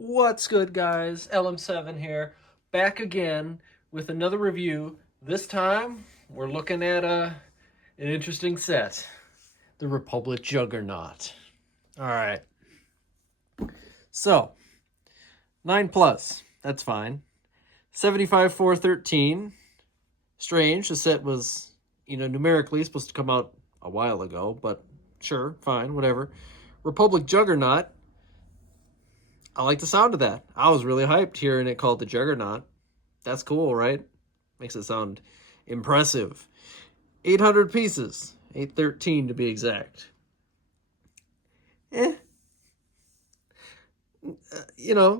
What's good, guys? LM7 here, back again with another review. This time, we're looking at an interesting set, the Republic Juggernaut. All right, so 9 plus, that's fine. 75,413. Strange, the set was, numerically supposed to come out a while ago, but sure, fine, whatever. Republic Juggernaut. I like the sound of that. I was really hyped hearing it called the Juggernaut. That's cool, right? Makes it sound impressive. 800 pieces. 813 to be exact.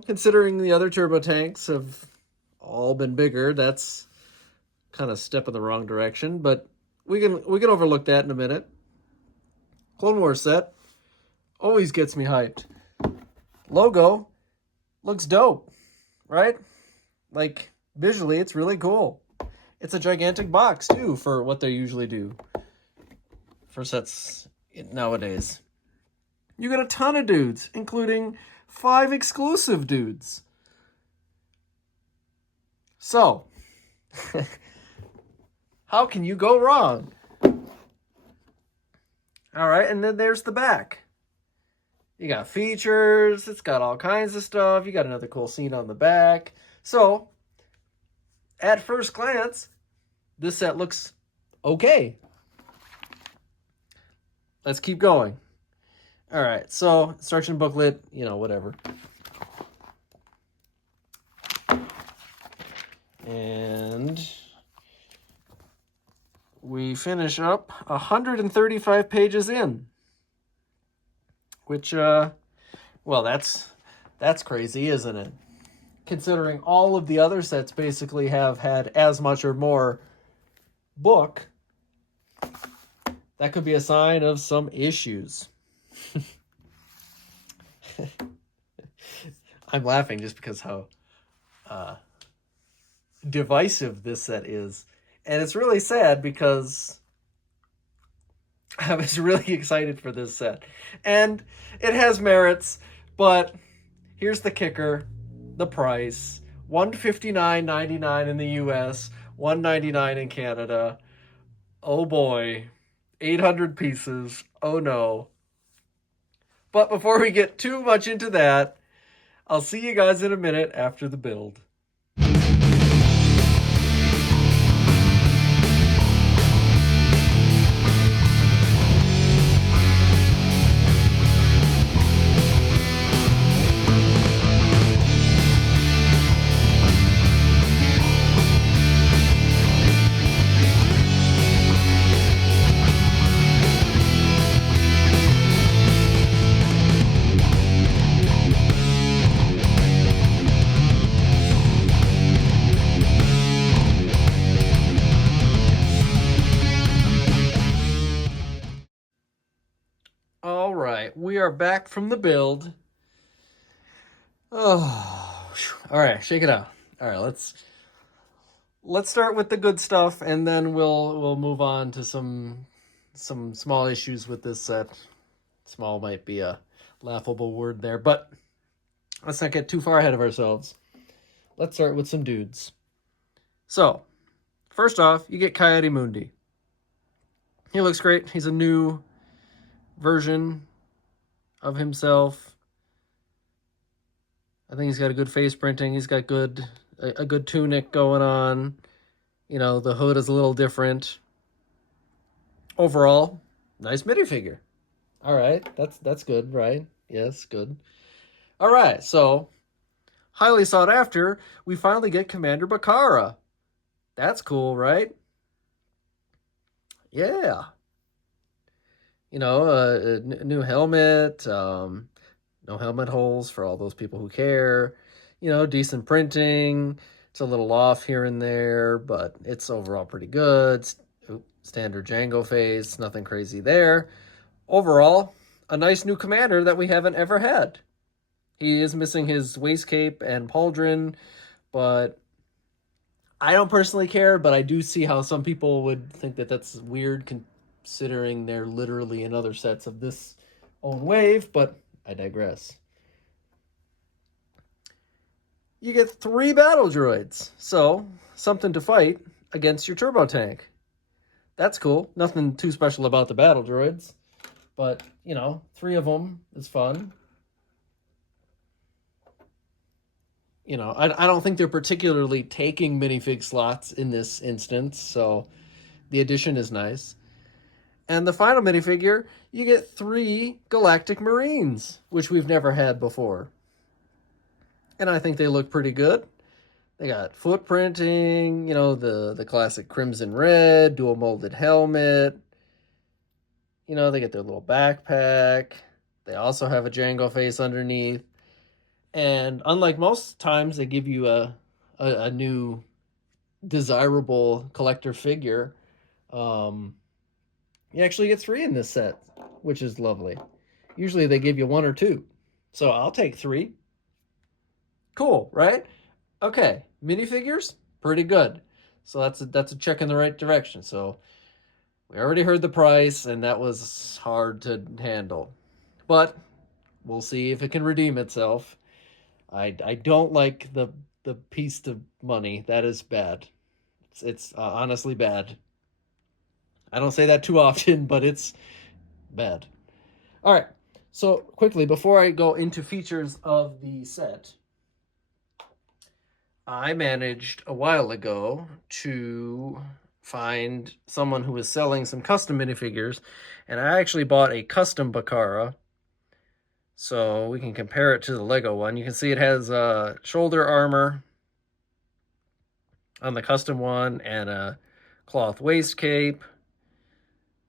Considering the other turbo tanks have all been bigger, that's kind of step in the wrong direction, but we can overlook that in a minute. Clone Wars set always gets me hyped. Logo looks dope, right? Like, visually, it's really cool. It's a gigantic box, too, for what they usually do for sets nowadays. You got a ton of dudes, including 5 exclusive dudes. So, how can you go wrong? All right, and then there's the back. You got features, it's got all kinds of stuff. You got another cool scene on the back. So, at first glance, this set looks okay. Let's keep going. All right, so instruction booklet, whatever. And we finish up 135 pages in. Which, well, that's crazy, isn't it? Considering all of the other sets basically have had as much or more book, that could be a sign of some issues. I'm laughing just because how divisive this set is. And it's really sad because I was really excited for this set. And it has merits, but here's the kicker. The price. $159.99 in the US, $199 in Canada. Oh boy. 800 pieces. Oh no. But before we get too much into that, I'll see you guys in a minute after the build. All right, we are back from the build. Oh, all right, shake it out. All right, let's start with the good stuff, and then we'll move on to some small issues with this set. Small might be a laughable word there, but let's not get too far ahead of ourselves. Let's start with some dudes. So, first off, you get Coyote Mundi. He looks great. He's a new version of himself. I think he's got a good face printing. He's got a good tunic going on. The hood is a little different. Overall, nice minifigure. All right, that's good, right? Yes, good. All right, so highly sought after, we finally get Commander Bakara. That's cool, right? Yeah. A new helmet, no helmet holes for all those people who care. Decent printing. It's a little off here and there, but it's overall pretty good. Standard Jango face, nothing crazy there. Overall, a nice new commander that we haven't ever had. He is missing his waist cape and pauldron, but I don't personally care, but I do see how some people would think that that's weird considering they're literally in other sets of this own wave, but I digress. you get 3 battle droids. So, something to fight against your turbo tank. That's cool. Nothing too special about the battle droids. But, 3 of them is fun. I don't think they're particularly taking minifig slots in this instance, so the addition is nice. And the final minifigure, you get 3 Galactic Marines, which we've never had before. And I think they look pretty good. They got footprinting, the classic crimson red, dual molded helmet. They get their little backpack. They also have a Jango face underneath. And unlike most times, they give you a new desirable collector figure. You actually get 3 in this set, which is lovely. Usually they give you 1 or 2. So I'll take 3. Cool, right? Okay, minifigures, pretty good. So that's a check in the right direction. So we already heard the price, and that was hard to handle. But we'll see if it can redeem itself. I don't like the piece of money. That is bad. It's honestly bad. I don't say that too often, but it's bad. All right. So quickly, before I go into features of the set, I managed a while ago to find someone who was selling some custom minifigures, and I actually bought a custom Bakara. So we can compare it to the Lego one. You can see it has shoulder armor on the custom one and a cloth waist cape.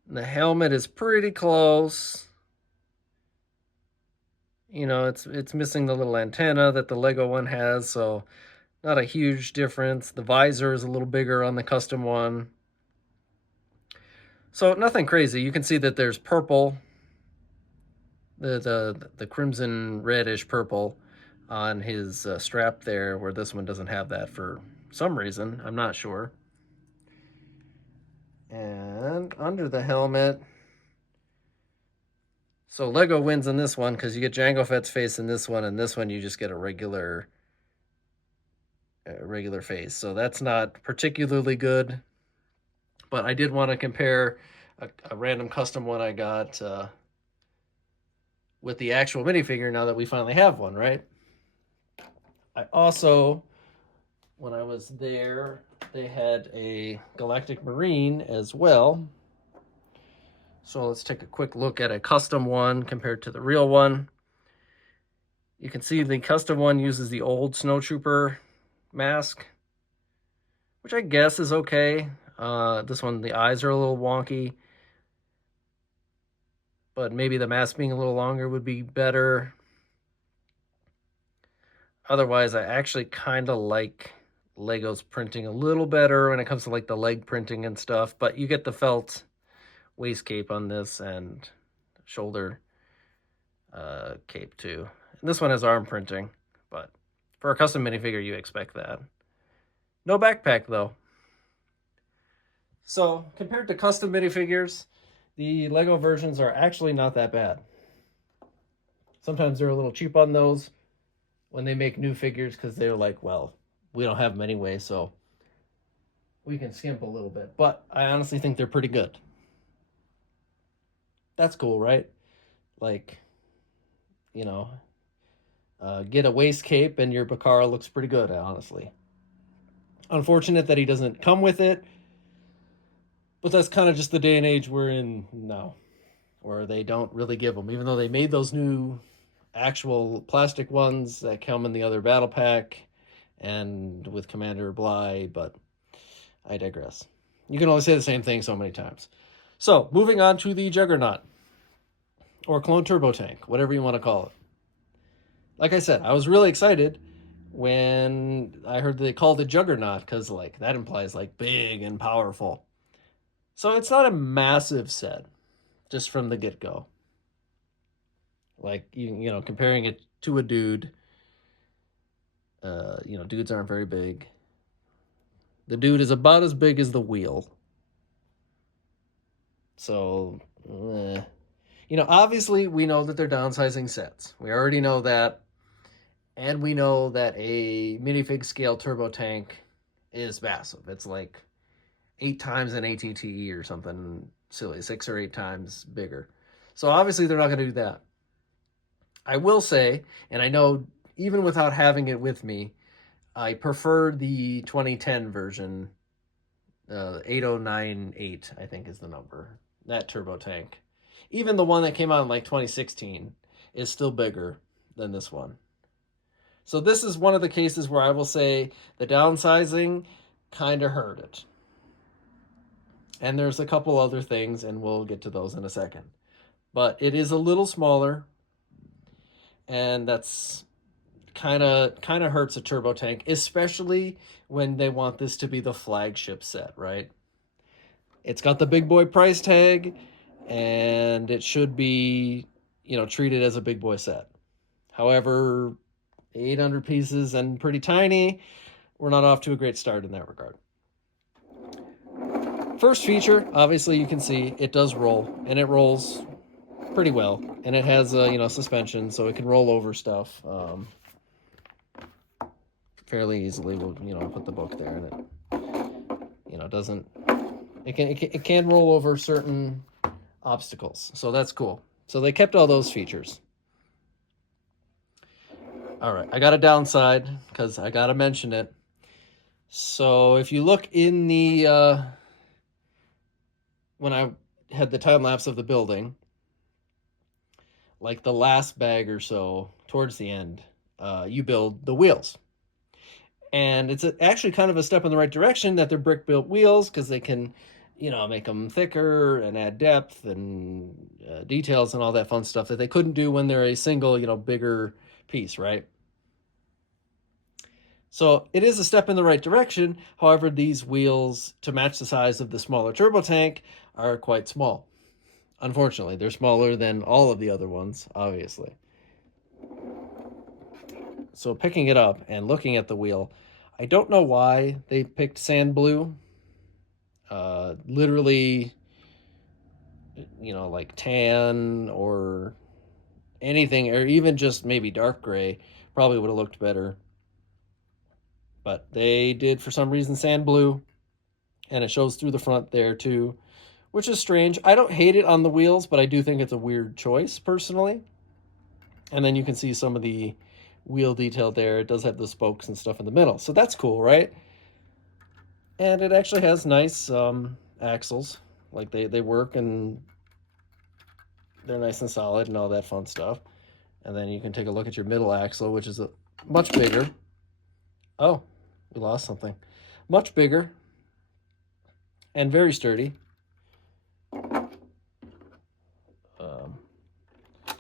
The helmet is pretty close. It's missing the little antenna that the Lego one has, so not a huge difference. The visor is a little bigger on the custom one. So nothing crazy. You can see that there's purple, the crimson reddish purple on his strap there, where this one doesn't have that for some reason. I'm not sure. And under the helmet, so Lego wins in this one because you get Jango Fett's face in this one, and this one you just get a regular face. So that's not particularly good. But I did want to compare a random custom one I got with the actual minifigure now that we finally have one, right? I also, when I was there, they had a Galactic Marine as well. So let's take a quick look at a custom one compared to the real one. You can see the custom one uses the old Snowtrooper mask, which I guess is okay. This one, the eyes are a little wonky, but maybe the mask being a little longer would be better. Otherwise, I actually kind of like Lego's printing a little better when it comes to like the leg printing and stuff, but you get the felt waist cape on this and shoulder cape too. And this one has arm printing, but for a custom minifigure, you expect that. No backpack though. So compared to custom minifigures, the Lego versions are actually not that bad. Sometimes they're a little cheap on those when they make new figures because they're like, well, we don't have them anyway, so we can skimp a little bit. But I honestly think they're pretty good. That's cool, right? Like, get a waist cape and your Bakara looks pretty good, honestly. Unfortunate that he doesn't come with it, but that's kind of just the day and age we're in now, where they don't really give them, even though they made those new actual plastic ones that come in the other battle pack and with Commander Bly, but I digress. You can only say the same thing so many times. So, moving on to the Juggernaut, or Clone Turbo Tank, whatever you want to call it. Like I said, I was really excited when I heard they called it Juggernaut, because that implies big and powerful. So it's not a massive set, just from the get-go. Comparing it to a dude, dudes aren't very big. The dude is about as big as the wheel. So, obviously we know that they're downsizing sets. We already know that. And we know that a minifig scale turbo tank is massive. It's like 8 times an ATTE or something silly, 6 or 8 times bigger. So obviously they're not going to do that. I will say, and I know even without having it with me, I prefer the 2010 version. 8098, I think, is the number. That turbo tank. Even the one that came out in like 2016 is still bigger than this one. So this is one of the cases where I will say the downsizing kind of hurt it. And there's a couple other things, and we'll get to those in a second. But it is a little smaller, and that's kind of hurts a turbo tank, especially when they want this to be the flagship set, right? It's got the big boy price tag, and it should be, treated as a big boy set. However, 800 pieces and pretty tiny, we're not off to a great start in that regard. First feature, obviously you can see it does roll, and it rolls pretty well, and it has suspension, so it can roll over stuff fairly easily. We'll put the book there, and it doesn't. It can roll over certain obstacles, so that's cool. So they kept all those features. All right, I got a downside because I got to mention it. So if you look in the when I had the time lapse of the building, like the last bag or so towards the end, you build the wheels. And it's actually kind of a step in the right direction that they're brick built wheels, because they can, make them thicker and add depth and details and all that fun stuff that they couldn't do when they're a single, bigger piece, right? So it is a step in the right direction. However, these wheels, to match the size of the smaller turbo tank, are quite small. Unfortunately, they're smaller than all of the other ones, obviously. So picking it up and looking at the wheel, I don't know why they picked sand blue. Literally, like tan or anything, or even just maybe dark gray, probably would have looked better. But they did, for some reason, sand blue, and it shows through the front there too, which is strange. I don't hate it on the wheels, but I do think it's a weird choice, personally. And then you can see some of the wheel detail there. It does have the spokes and stuff in the middle, so that's cool, right? And it actually has nice axles. Like they work, and they're nice and solid and all that fun stuff. And then you can take a look at your middle axle, which is much bigger. Oh, we lost something. Much bigger and very sturdy.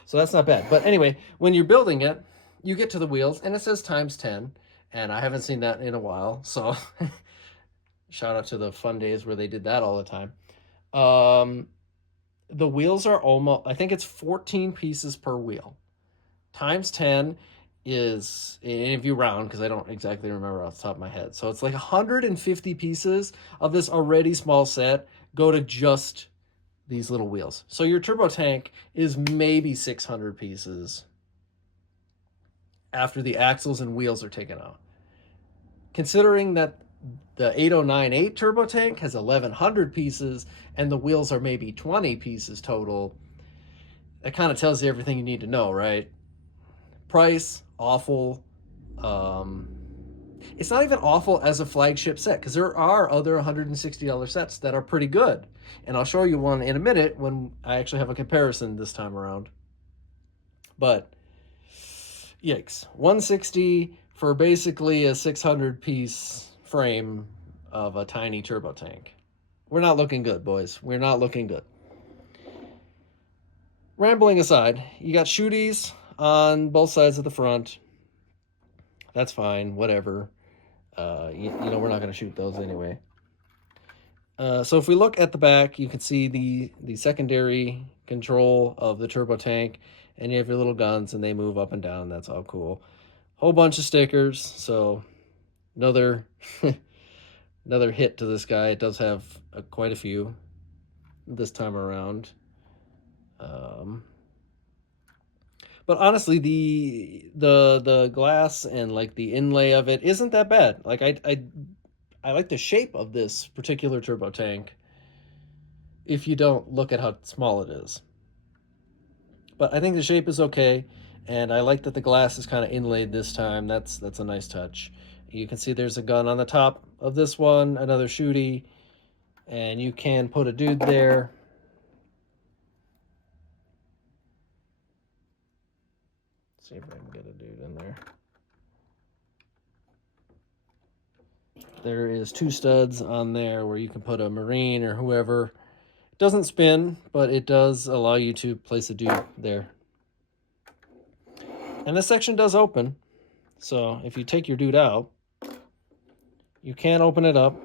So that's not bad. But anyway, when you're building it, you get to the wheels, and it says times 10. And I haven't seen that in a while. So shout out to the fun days where they did that all the time. The wheels are almost, I think it's 14 pieces per wheel. Times 10 is, and if you round, because I don't exactly remember off the top of my head. So it's like 150 pieces of this already small set go to just these little wheels. So your turbo tank is maybe 600 pieces after the axles and wheels are taken out. Considering that the 8098 turbo tank has 1,100 pieces and the wheels are maybe 20 pieces total, that kind of tells you everything you need to know, right? Price, awful. It's not even awful as a flagship set, because there are other $160 sets that are pretty good. And I'll show you one in a minute when I actually have a comparison this time around. But yikes, 160 for basically a 600 piece frame of a tiny turbo tank. We're not looking good, boys. We're not looking good. Rambling aside, you got shooties on both sides of the front. That's fine, whatever. We're not going to shoot those anyway. So if we look at the back, you can see the secondary control of the turbo tank, and you have your little guns, and they move up and down. That's all cool. Whole bunch of stickers. So another another hit to this guy. It does have quite a few this time around. But honestly, the glass and like the inlay of it isn't that bad. Like I like the shape of this particular turbo tank if you don't look at how small it is. But I think the shape is okay, and I like that the glass is kind of inlaid this time. That's a nice touch. You can see there's a gun on the top of this one, another shooty, and you can put a dude there. Let's see if I can get a dude in there. There is 2 studs on there where you can put a Marine or whoever. It doesn't spin, but it does allow you to place a dude there. And this section does open, so if you take your dude out, you can open it up.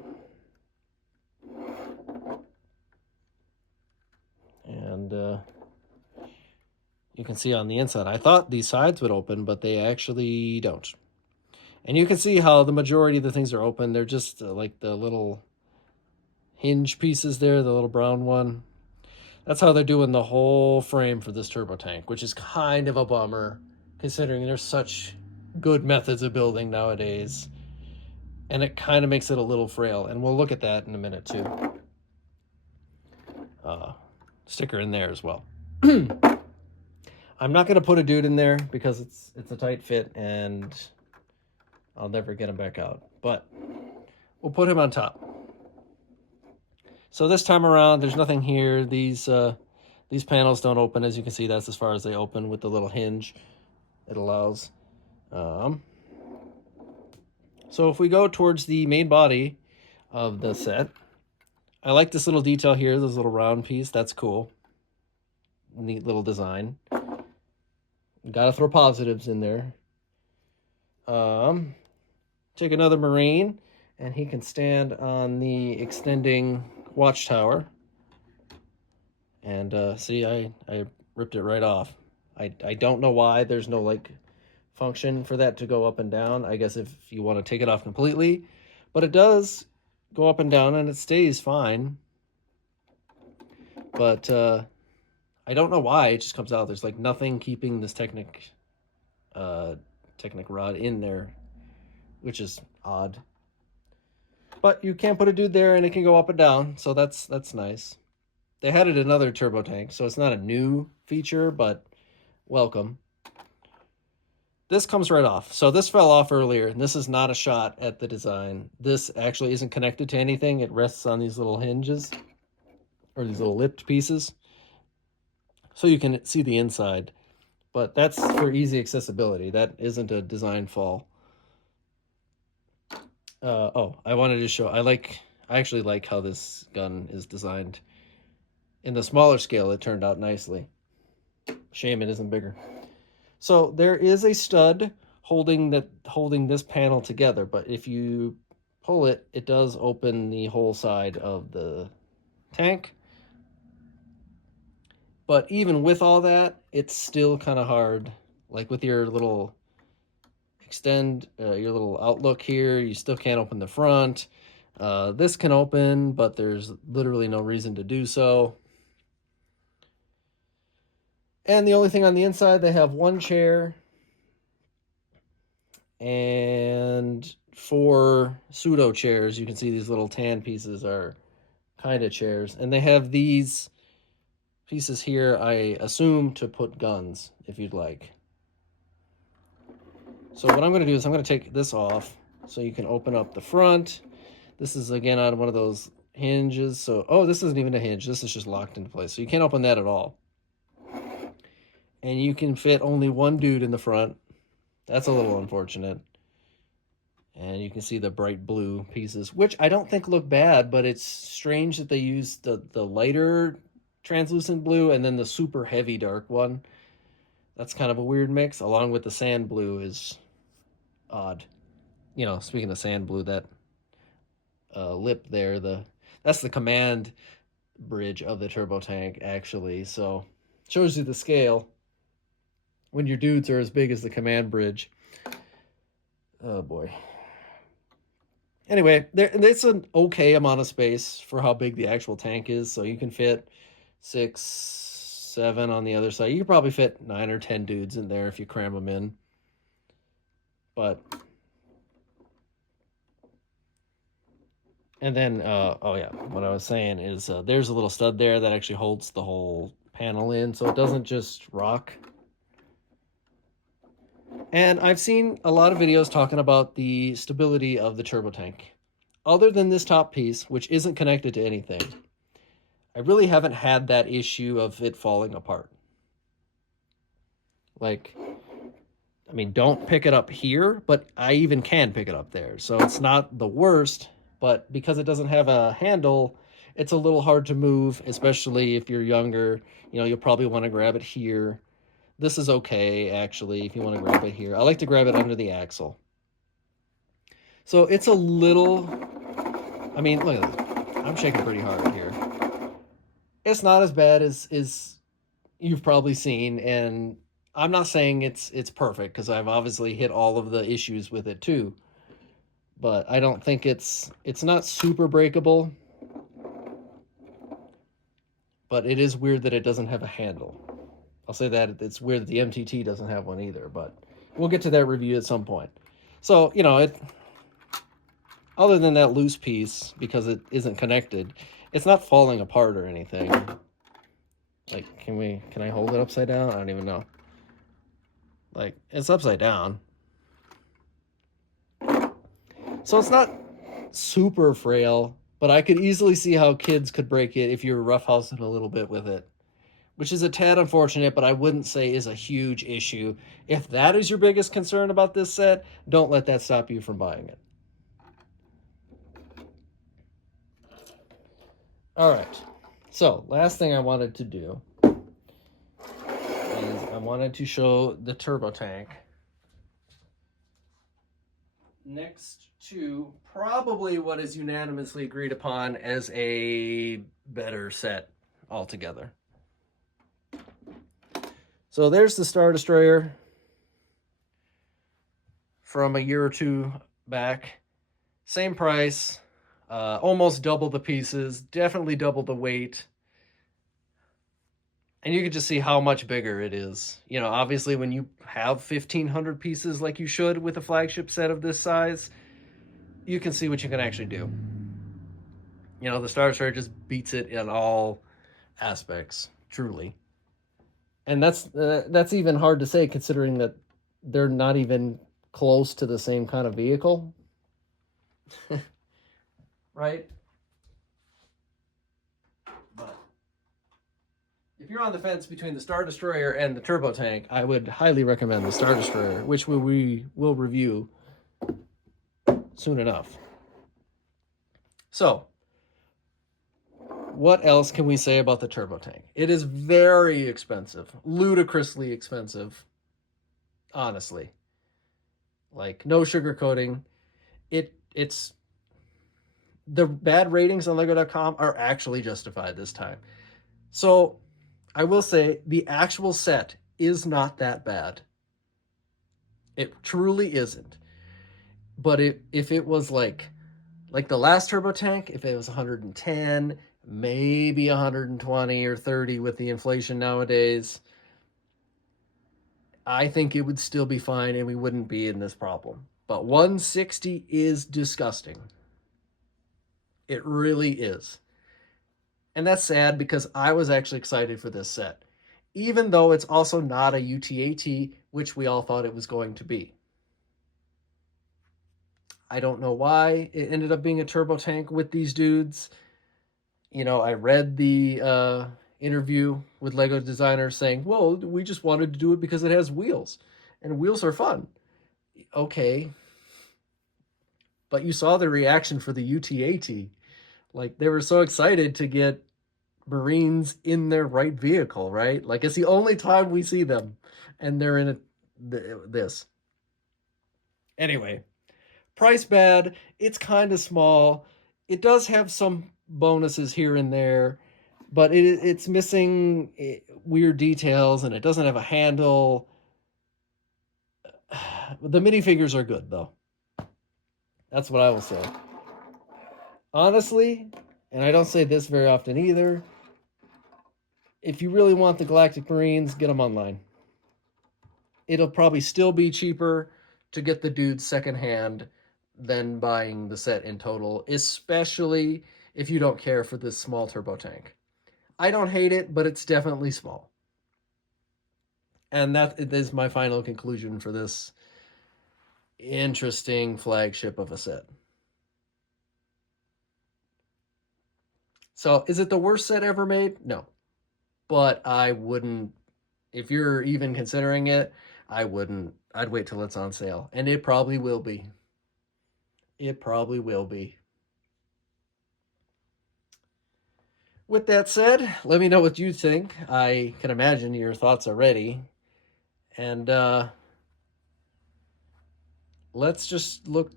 And you can see on the inside, I thought these sides would open, but they actually don't. And you can see how the majority of the things are open. They're just like the little hinge pieces there, the little brown one. That's how they're doing the whole frame for this turbo tank, which is kind of a bummer considering there's such good methods of building nowadays. And it kind of makes it a little frail. And we'll look at that in a minute too. Sticker in there as well. I'm not going to put a dude in there because it's a tight fit and I'll never get him back out. But we'll put him on top. So this time around, there's nothing here. These panels don't open. As you can see, that's as far as they open with the little hinge it allows. So if we go towards the main body of the set, I like this little detail here, this little round piece. That's cool. Neat little design. Gotta throw positives in there. Take another Marine, and he can stand on the extending watchtower. And see, I ripped it right off. I don't know why there's no like function for that to go up and down. I guess if you want to take it off completely, but it does go up and down and it stays fine. But I don't know why it just comes out. There's like nothing keeping this Technic rod in there, which is odd. But you can put a dude there and it can go up and down, so that's nice. They had it in another turbo tank, so it's not a new feature, but welcome. This comes right off. So this fell off earlier, and this is not a shot at the design. This actually isn't connected to anything. It rests on these little hinges, or these little lipped pieces, so you can see the inside. But that's for easy accessibility. That isn't a design fall. Oh, I wanted to show, I actually like how this gun is designed. In the smaller scale, it turned out nicely. Shame it isn't bigger. So there is a stud holding this panel together, but if you pull it, it does open the whole side of the tank. But even with all that, it's still kind of hard. Like with your little extend, your little outlook here, you still can't open the front. This can open, but there's literally no reason to do so. And the only thing on the inside, they have 1 chair and 4 pseudo chairs. You can see these little tan pieces are kind of chairs. And they have these pieces here, I assume, to put guns, if you'd like. So what I'm going to do is I'm going to take this off so you can open up the front. This is, again, on one of those hinges. So, oh, this isn't even a hinge. This is just locked into place. So you can't open that at all. And you can fit only 1 dude in the front. That's a little unfortunate. And you can see the bright blue pieces, which I don't think look bad, but it's strange that they use the lighter translucent blue and then the super heavy dark one. That's kind of a weird mix, along with the sand blue is odd. You know, speaking of sand blue, that lip there, that's the command bridge of the turbo tank, actually. So shows you the scale when your dudes are as big as the command bridge. Oh boy. Anyway, it's an okay amount of space for how big the actual tank is. So you can fit 6, 7 on the other side. You could probably fit 9 or 10 dudes in there if you cram them in. But, and then, oh yeah, what I was saying is there's a little stud there that actually holds the whole panel in, so it doesn't just rock. And I've seen a lot of videos talking about the stability of the turbo tank. Other than this top piece, which isn't connected to anything, I really haven't had that issue of it falling apart. Like, I mean, don't pick it up here, but I even can pick it up there. So it's not the worst, but because it doesn't have a handle, it's a little hard to move, especially if you're younger. You know, you'll probably want to grab it here. This is okay, actually, if you want to grab it here. I like to grab it under the axle. So it's a little, I mean, look at this. I'm shaking pretty hard here. It's not as bad as you've probably seen, and I'm not saying it's perfect, because I've obviously hit all of the issues with it too. But I don't think it's not super breakable. But it is weird that it doesn't have a handle. I'll say that it's weird that the MTT doesn't have one either, but we'll get to that review at some point. So, you know, other than that loose piece, because it isn't connected, it's not falling apart or anything. Like, can I hold it upside down? I don't even know. Like, it's upside down. So it's not super frail, but I could easily see how kids could break it if you were roughhousing a little bit with it, which is a tad unfortunate, but I wouldn't say is a huge issue. If that is your biggest concern about this set, don't let that stop you from buying it. All right, so last thing I wanted to do is I wanted to show the turbo tank next to probably what is unanimously agreed upon as a better set altogether. So there's the Star Destroyer from a year or two back. Same price, almost double the pieces, definitely double the weight. And you can just see how much bigger it is. You know, obviously when you have 1,500 pieces like you should with a flagship set of this size, you can see what you can actually do. You know, the Star Destroyer just beats it in all aspects, truly. And that's even hard to say, considering that they're not even close to the same kind of vehicle. Right? But if you're on the fence between the Star Destroyer and the turbo tank, I would highly recommend the Star Destroyer, which we will review soon enough. So, what else can we say about the turbo tank? It is very expensive, ludicrously expensive, honestly. Like, no sugarcoating. It's the bad ratings on Lego.com are actually justified this time. So, I will say the actual set is not that bad. It truly isn't. But if it was like the last turbo tank, if it was 110, maybe 120 or 30 with the inflation nowadays, I think it would still be fine and we wouldn't be in this problem. But 160 is disgusting. It really is. And that's sad, because I was actually excited for this set, even though it's also not a UTAT, which we all thought it was going to be. I don't know why it ended up being a turbo tank with these dudes. You know, I read the interview with Lego designers saying, well, we just wanted to do it because it has wheels, and wheels are fun. Okay. But you saw the reaction for the UTAT. Like, they were so excited to get Marines in their right vehicle, right? Like, it's the only time we see them, and they're in this. Anyway, price bad. It's kind of small. It does have some bonuses here and there, but it's missing weird details, and it doesn't have a handle. The minifigures are good, though. That's what I will say. Honestly, and I don't say this very often either, if you really want the Galactic Marines, get them online. It'll probably still be cheaper to get the dudes secondhand than buying the set in total, especially if you don't care for this small turbo tank. I don't hate it, but it's definitely small. And that is my final conclusion for this interesting flagship of a set. So, is it the worst set ever made? No. But I wouldn't, if you're even considering it, I wouldn't. I'd wait till it's on sale. And it probably will be. It probably will be. With that said, let me know what you think. I can imagine your thoughts are ready. And let's just look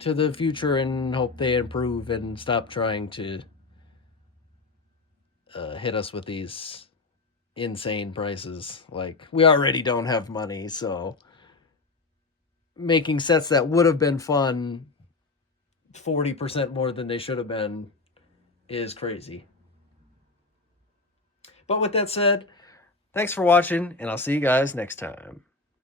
to the future and hope they improve and stop trying to hit us with these insane prices. Like, we already don't have money, so making sets that would have been fun 40% more than they should have been is crazy. But with that said, thanks for watching, and I'll see you guys next time.